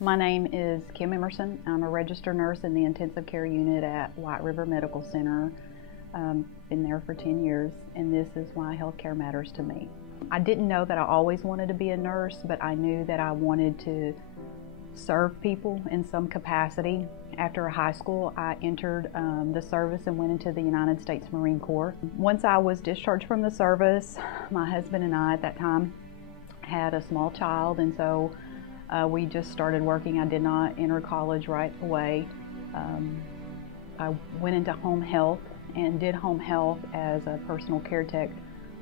My name is Kim Emerson. I'm a registered nurse in the intensive care unit at White River Medical Center. Been there for 10 years, and this is why healthcare matters to me. I didn't know that I always wanted to be a nurse, but I knew that I wanted to serve people in some capacity. After high school, I entered the service and went into the United States Marine Corps. Once I was discharged from the service, my husband and I at that time had a small child, and so we just started working. I did not enter college right away. I went into home health and did home health as a personal care tech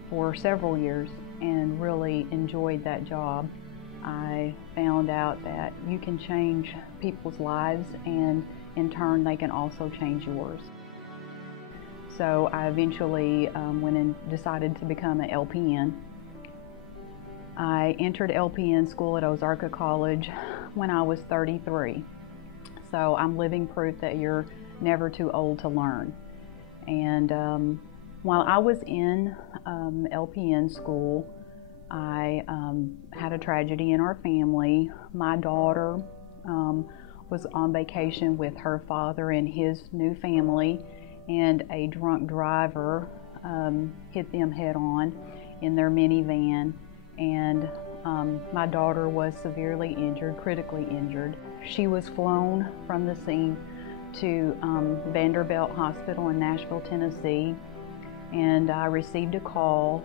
for several years and really enjoyed that job. I found out that you can change people's lives, and in turn they can also change yours. So I eventually went and decided to become an LPN. I entered LPN school at Ozarka College when I was 33. So I'm living proof that you're never too old to learn. And while I was in LPN school, I had a tragedy in our family. My daughter was on vacation with her father and his new family, and a drunk driver hit them head on in their minivan. And my daughter was severely injured, critically injured. She was flown from the scene to Vanderbilt Hospital in Nashville, Tennessee, and I received a call.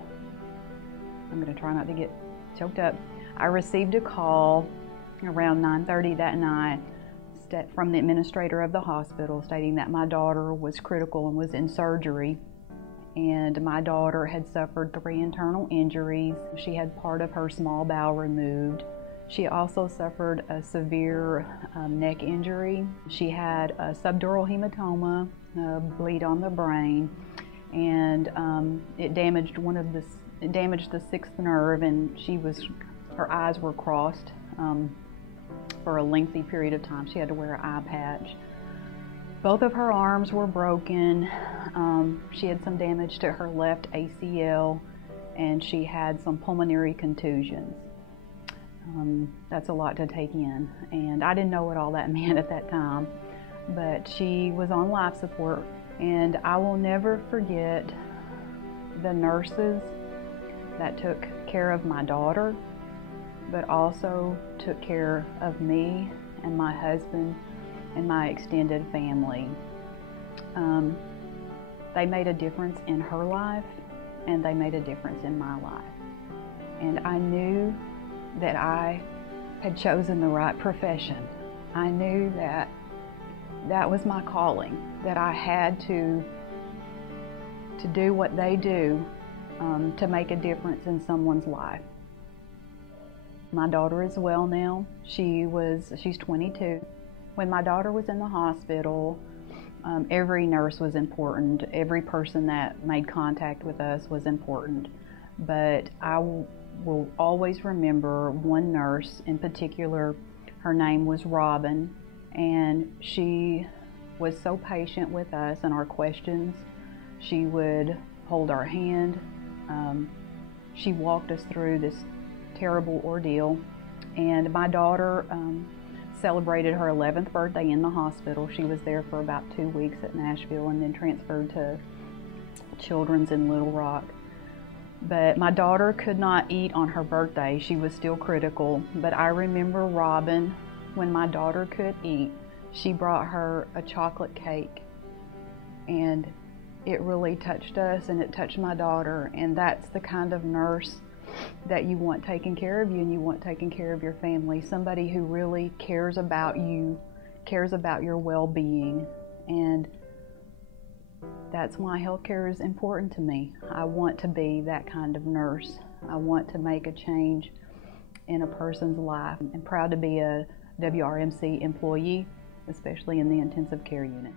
I'm going to try not to get choked up. I received a call around 9:30 that night from the administrator of the hospital stating that my daughter was critical and was in surgery. And my daughter had suffered 3 internal injuries. She had part of her small bowel removed. She also suffered a severe neck injury. She had a subdural hematoma, a bleed on the brain, and it damaged the 6th nerve, and her eyes were crossed for a lengthy period of time. She had to wear an eye patch. Both of her arms were broken. She had some damage to her left ACL, and she had some pulmonary contusions. That's a lot to take in, and I didn't know what all that meant at that time, but she was on life support. And I will never forget the nurses that took care of my daughter, but also took care of me and my husband and my extended family. They made a difference in her life, and they made a difference in my life. And I knew that I had chosen the right profession. I knew that that was my calling, that I had to do what they do to make a difference in someone's life. My daughter is well now. She's 22. When my daughter was in the hospital, every nurse was important. Every person that made contact with us was important. But I will always remember one nurse in particular. Her name was Robin, and she was so patient with us and our questions. She would hold our hand. She walked us through this terrible ordeal. And my daughter celebrated her 11th birthday in the hospital. She was there for about 2 weeks at Nashville and then transferred to Children's in Little Rock. But my daughter could not eat on her birthday. She was still critical. But I remember Robin, when my daughter could eat, she brought her a chocolate cake. And it really touched us, and it touched my daughter. And that's the kind of nurse that you want taking care of you, and you want taking care of your family. Somebody who really cares about you, cares about your well-being. And that's why healthcare is important to me. I want to be that kind of nurse. I want to make a change in a person's life. I'm proud to be a WRMC employee, especially in the intensive care unit.